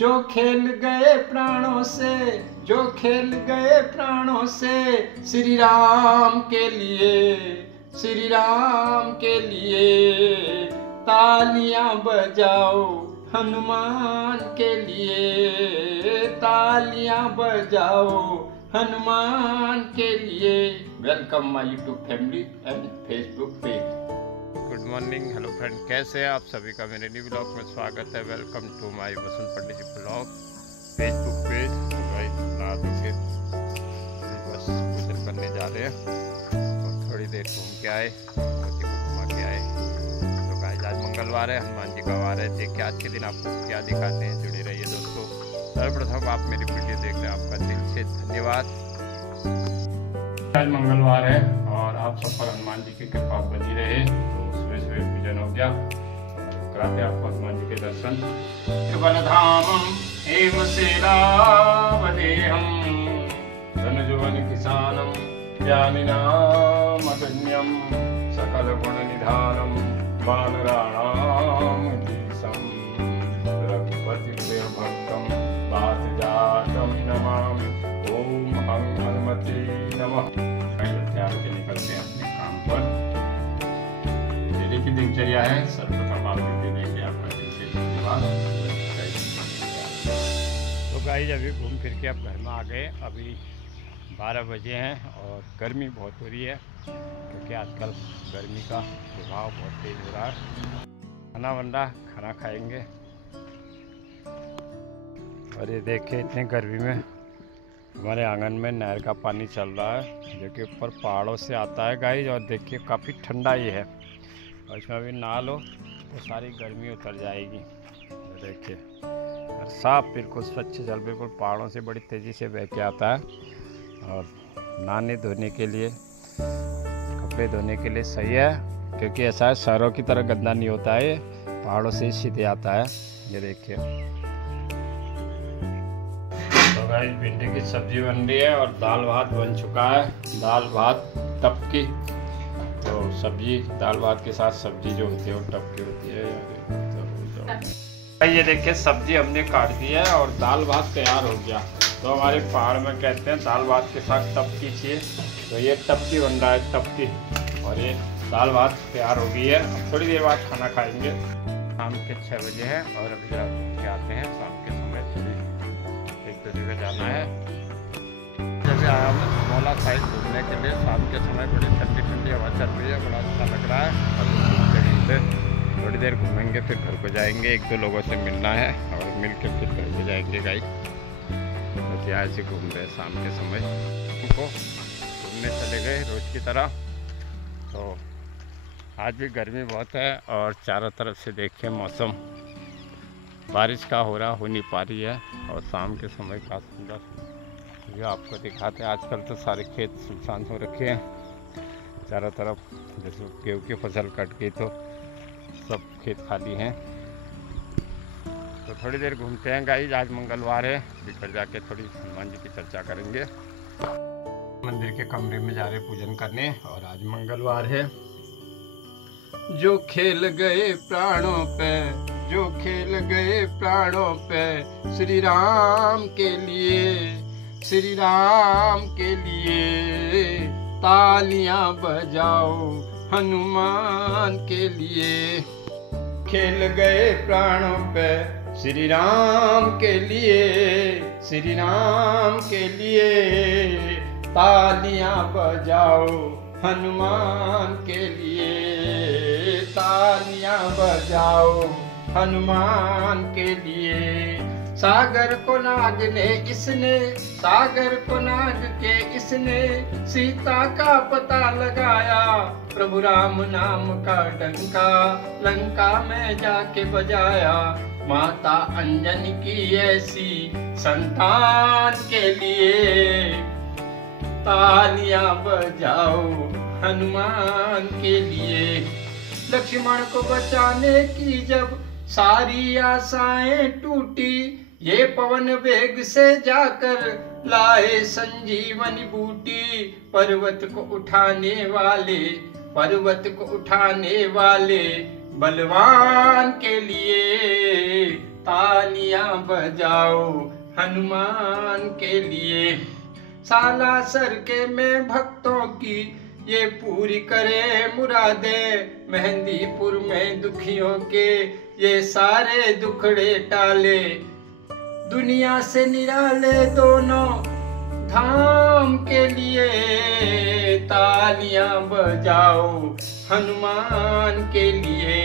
जो खेल गए प्राणों से, जो खेल गए प्राणों से, श्री राम के लिए, श्री राम के लिए तालियां बजाओ, हनुमान के लिए तालियां बजाओ, हनुमान के लिए। Welcome my YouTube family and Facebook page. Good morning, hello friend, कैसे हैं आप सभी का मेरे न्यू ब्लॉग में स्वागत है। Welcome to my Vasant Pandit ji blog Facebook page. तो भाई नहा धो के बस पूजन करने जा रहे हैं और थोड़ी देर घूम के आए, पति को घुमा के आए। तो भाई आज मंगलवार है, हनुमान जी का वार है। देखिए आज के दिन आपको क्या दिखाते हैं, जुड़े रहिए दोस्तों। सर्वप्रथम आप मेरी वीडियो देख रहे हैं, आपका दिल से धन्यवाद। आज मंगलवार है और आप सब पर हनुमान जी की कृपा बनी रहे। सुबह पूजन हो गया, कराते आपको हनुमान जी के दर्शन। बलधामम एव सेरावदेहम धनुजवन किसानम ज्ञानिनाम अगण्यम सकल गुण निधानम वानराणाम ईशम रघुपति प्रिय भक्तम वातजातम नमामि। ओम हनुमते नमः। तैयार के निकलते हैं अपने काम पर। की दिनचर्या है, सर्वप्रथम आप वीडियो देखिए, आपका दिल से धन्यवाद। तो गाइस अभी घूम फिर के अब घर में आ गए। अभी 12 बजे हैं और गर्मी बहुत हो रही है क्योंकि आजकल गर्मी का प्रभाव बहुत तेज हो रहा है। खाना बन रहा, खाना खाएंगे। और ये देखिए इतनी गर्मी में हमारे आंगन में नहर का पानी चल रहा है जो कि ऊपर पहाड़ों से आता है गाइस। और देखिए काफ़ी ठंडा ये है और इसमें अभी नहा लो तो सारी गर्मी उतर जाएगी। देखिए और साफ बिल्कुल स्वच्छ जल बिल्कुल पहाड़ों से बड़ी तेज़ी से बह के आता है। और नहाने धोने के लिए, कपड़े धोने के लिए सही है क्योंकि ऐसा है शहरों की तरह गंदा नहीं होता है, पहाड़ों से सीधे आता है। ये देखिए तो गाइस भिंडी की सब्जी बन रही है और दाल भात बन चुका है। दाल भात टप की, तो सब्जी दाल भात के साथ सब्जी जो होती है वो टप की होती है। ये देखिए सब्जी हमने काट दी है और दाल भात तैयार हो गया। तो हमारे पहाड़ में कहते हैं दाल भात के साथ टपकी चाहिए, तो ये टपकी बन रहा है, टपकी। और ये दाल भात तैयार हो गई है। अब थोड़ी देर बाद खाना खाएंगे। शाम के 6 बजे है और अभी जरा घूम के आते हैं। शाम के समय थोड़ी एक दो जगह जाना है। जब आया हूँ मौला साइड घूमने के लिए, शाम के समय बड़ी ठंडी ठंडी हवा चल रही है, बड़ा अच्छा लग रहा है। और थोड़ी देर घूमेंगे फिर घर को जाएंगे। एक दो लोगों से मिलना है और मिल के फिर घर को जाएंगे गाइस। तो यहाँ से घूम रहे शाम के समय, उनको घूमने चले गए रोज़ की तरह। तो आज भी गर्मी बहुत है और चारों तरफ से देखिए मौसम बारिश का हो रहा, हो नहीं पा रही है। और शाम के समय का सुंदर जो आपको दिखाते हैं। आजकल तो सारे खेत सुनसान हो रखे हैं चारों तरफ, जैसे गेहूँ की फसल कट गई तो सब खेत खाली हैं। तो थोड़ी देर घूमते हैं गाइस। आज मंगलवार है, घर जाके थोड़ी हनुमान जी की चर्चा करेंगे। मंदिर के कमरे में जा रहे पूजन करने और आज मंगलवार है। जो खेल गए प्राणों पे, जो खेल गए प्राणों पे, श्री राम के लिए, श्री राम के लिए तालियां बजाओ, हनुमान के लिए। खेल गए प्राणों पे श्री राम के लिए, श्री राम के लिए तालियां बजाओ, हनुमान के लिए तालियां बजाओ, हनुमान के लिए। सागर को नाग ने इसने, सागर को नाग के इसने सीता का पता लगाया। प्रभु राम नाम का डंका लंका में जाके बजाया। माता अंजनी की ऐसी संतान के लिए तालियां बजाओ, हनुमान के लिए। लक्ष्मण को बचाने की जब सारी आशाएं टूटी, ये पवन वेग से जाकर लाए संजीवनी बूटी। पर्वत को उठाने वाले, पर्वत को उठाने वाले बलवान के लिए तालियां बजाओ हनुमान के लिए। सालासर के में भक्तों की ये पूरी करे मुरादे, मेहंदीपुर में दुखियों के ये सारे दुखड़े टाले। दुनिया से निराले दोनों धाम के लिए, तालियां बजाओ हनुमान के लिए।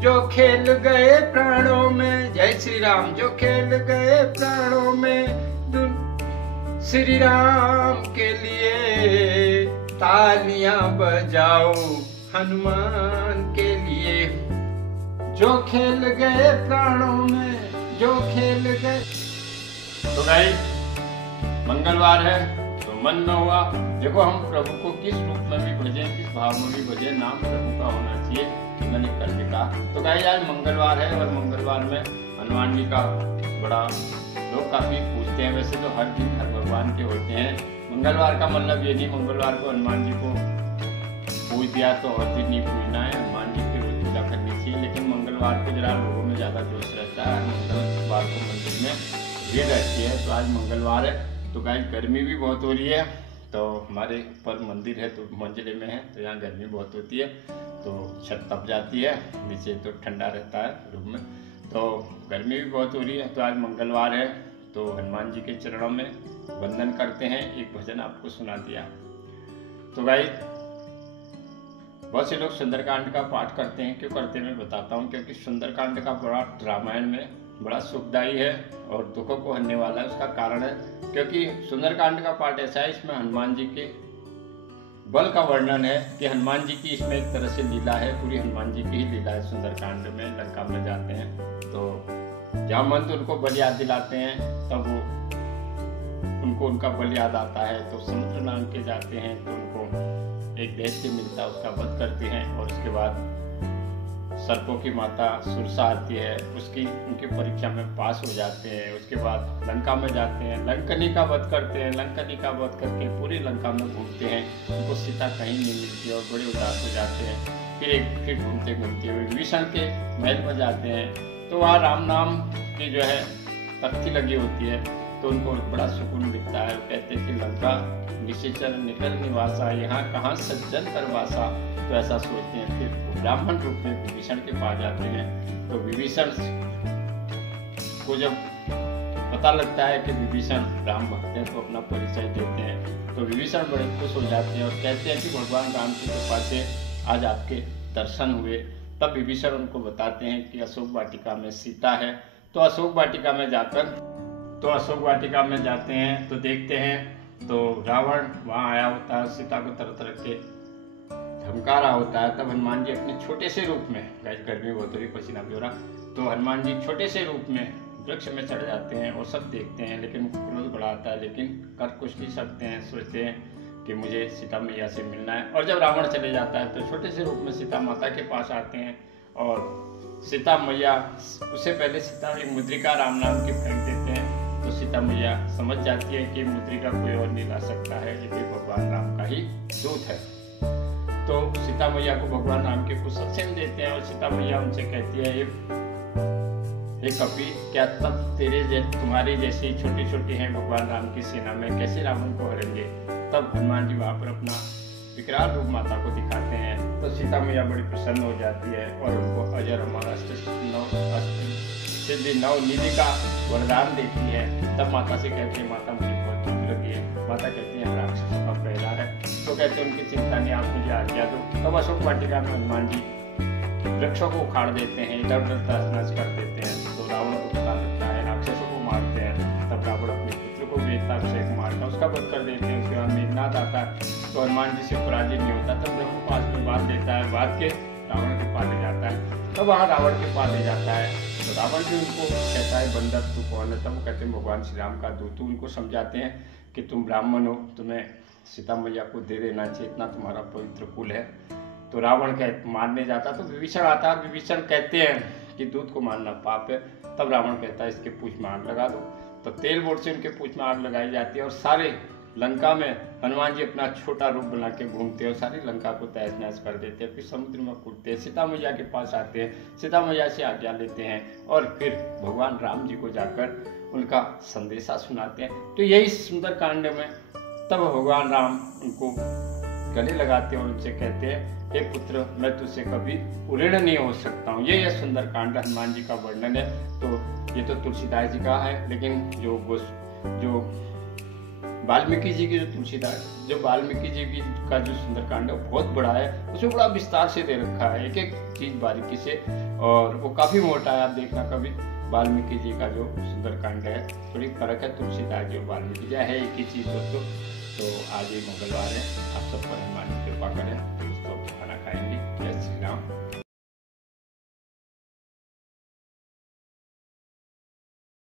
जो खेल गए प्राणों में, जय श्री राम, जो खेल गए प्राणों में श्री राम के लिए, तालियां बजाओ हनुमान के लिए। जो खेल गए प्राणों में, जो खेल गए। तो भाई मंगलवार है तो मन में हुआ देखो हम प्रभु को किस रूप में भी भजे, किस भाव में भी भजे, नाम प्रभु का होना चाहिए, मैंने कर भी कहा। तो गाइस आज मंगलवार है और मंगलवार में हनुमान जी का बड़ा लोग काफी पूछते हैं। वैसे तो हर दिन हर भगवान के होते हैं। मंगलवार का मतलब ये नहीं मंगलवार को हनुमान जी को पूज दिया तो और दिन नहीं पूजना है, हनुमान जी की रोज पूजा करनी चाहिए। लेकिन मंगलवार को जरा लोगों में ज्यादा जोश रहता है, मंगलवार को मंदिर में भीड़ रहती है। तो आज मंगलवार है तो गाइस गर्मी भी बहुत हो रही है। तो हमारे ऊपर मंदिर है तो मंजिले में है तो यहाँ गर्मी बहुत होती है, तो छत तप जाती है, नीचे तो ठंडा रहता है रूम में, तो गर्मी भी बहुत हो रही है। तो आज मंगलवार है तो हनुमान जी के चरणों में वंदन करते हैं। एक भजन आपको सुना दिया। तो गाइस बहुत से लोग सुंदरकांड का पाठ करते हैं, क्यों करते हैं मैं बताता हूँ। क्योंकि सुंदरकांड का बड़ा रामायण में बड़ा सुखदायी है और दुखों को हरने वाला है। उसका कारण है क्योंकि सुंदरकांड का पाठ ऐसा है, इसमें हनुमान जी के बल का वर्णन है कि हनुमान जी की इसमें एक तरह से लीला है, पूरी हनुमान जी की ही लीला है। सुंदरकांड में लंका में जाते हैं तो जहाँ मंत्र उनको बल याद दिलाते हैं तब वो उनको उनका बल याद आता है, तो समुद्र नाम के जाते हैं तो उनको एक दैत्य मिलता है, उसका वध करते हैं। और उसके बाद सर्पों की माता सुरसा आती है, उसकी उनकी परीक्षा में पास हो जाते हैं। उसके बाद लंका में जाते हैं, लंकनी का वध करते हैं। लंकनी का वध करके पूरी लंका में घूमते हैं, उनको सीता कहीं नहीं मिलती और बड़े उदास हो जाते हैं। फिर घूमते घूमते हुए विभीषण के महल में जाते हैं तो वहाँ राम नाम की जो है तख्ती लगी होती है तो उनको बड़ा सुकून मिलता है। कहते हैं कि लंका निश्चर निकल निवासा, यहाँ कहाँ सज्जन कर वासा, तो ऐसा सोचते हैं। फिर ब्राह्मण रूप में विभीषण के पास जाते हैं तो विभीषण को जब पता लगता है कि विभीषण राम भक्त है तो अपना परिचय देते हैं। तो विभीषण बड़े खुश हो जाते हैं और कहते हैं कि भगवान राम की कृपा से आज आपके दर्शन हुए। तब विभीषण उनको बताते हैं कि अशोक वाटिका में सीता है। तो अशोक वाटिका में जाते हैं तो देखते हैं तो रावण वहाँ आया होता है, सीता को तरह तरह के धमका रहा होता है। तब हनुमान जी अपने छोटे से रूप में, गर्मी बहुत हो रही, पसीना भी हो रहा, तो हनुमान जी छोटे से रूप में वृक्ष में चढ़ जाते हैं और सब देखते हैं। लेकिन क्रोध बड़ा आता है, लेकिन कर कुछ नहीं सकते हैं। सोचते हैं कि मुझे सीता मैया से मिलना है। और जब रावण चले जाता है तो छोटे से रूप में सीता माता के पास आते हैं और सीता मैया, उससे पहले सीता एक मुद्रिका राम नाम की फेंक देते हैं। तो सीता मैया समझ जाती है कि मुद्रिका कोई और नहीं ला सकता है, ये भगवान राम का ही दूत है। तो सीता मैया को भगवान राम के कुछ सत्संग देते हैं और सीता मैया उनसे कहती है, हे कपि, क्या तब तुम्हारे जैसे छोटे छोटे हैं भगवान राम की सेना में, कैसे रावण को हरेंगे। तब हनुमान जी वहाँ पर अपना विकराल रूप माता को दिखाते हैं तो सीता मैया बड़ी प्रसन्न हो जाती है और उनको अजर अमर सिद्धि नव निधि का वरदान देती है। तब माता से कहती है, माता मुझे बहुत दुख लगी है। माता कहती है राक्षसों का प्रहलाद है। तो कहते हैं उनकी चिंता नहीं, आप मुझे आज्ञा दो। तब अशोक वाटिका में हनुमान जी वृक्षों को उखाड़ देते हैं, इधर उधर तहस कर देते हैं। तो रावण को पता लगता है, राक्षसों को मारते हैं। तब रावण अपने पुत्र को वेदताभिषेक मारता है, उसका वध कर देते हैं। उसके बाद मेघनाथ आता है तो हनुमान जी से पराजय नहीं होता। तब ब्रह्म पास में बांध देता है, बांध के रावण के पास ले जाता है। तब वहाँ रावण के पास ले जाता है तो रावण भी उनको कहता है, बंदर तू कौन है। तब वो कहते हैं भगवान श्री राम का दूत। उनको समझाते हैं कि तुम ब्राह्मण हो, तुम्हें सीता मैया को दे देना चाहिए, इतना तुम्हारा पवित्र कुल है। तो रावण मारने जाता तो विभीषण आता है। विभीषण कहते हैं कि दूत को मारना पाप है। तब रावण कहता है, इसके पूंछ में आग लगा दो। तो तेल बोट से उनके पूंछ में आग लगाई जाती है और सारे लंका में हनुमान जी अपना छोटा रूप बना के घूमते हैं और सारी लंका को तहस नहस कर देते हैं। फिर समुद्र में कूदते हैं, सीता मैया के पास आते हैं, सीता मैया से आज्ञा लेते हैं और फिर भगवान राम जी को जाकर उनका संदेशा सुनाते हैं। तो यही सुंदर कांड में तब भगवान राम उनको गले लगाते हैं और उनसे कहते हैं, हे पुत्र, मैं तुझसे कभी ऋणी नहीं हो सकता हूँ। ये सुंदर कांड हनुमान जी का वर्णन है। तो ये तो तुलसीदास जी का है, लेकिन जो वाल्मीकि जी की जो वाल्मीकि जी की का जो सुंदर कांड है वो बहुत बड़ा है, उसमें बड़ा विस्तार से दे रखा है, एक एक चीज बारीकी से, और वो काफी मोटा है। आप देखना कभी वाल्मीकि जी का जो सुंदर कांड है, थोड़ी फर्क है तुलसीदास जी और वाल्मीकि जी है एक ही चीज दोस्तों। तो आज ये मंगलवार है, आप सब पर हनुमान कृपा करें दोस्तों।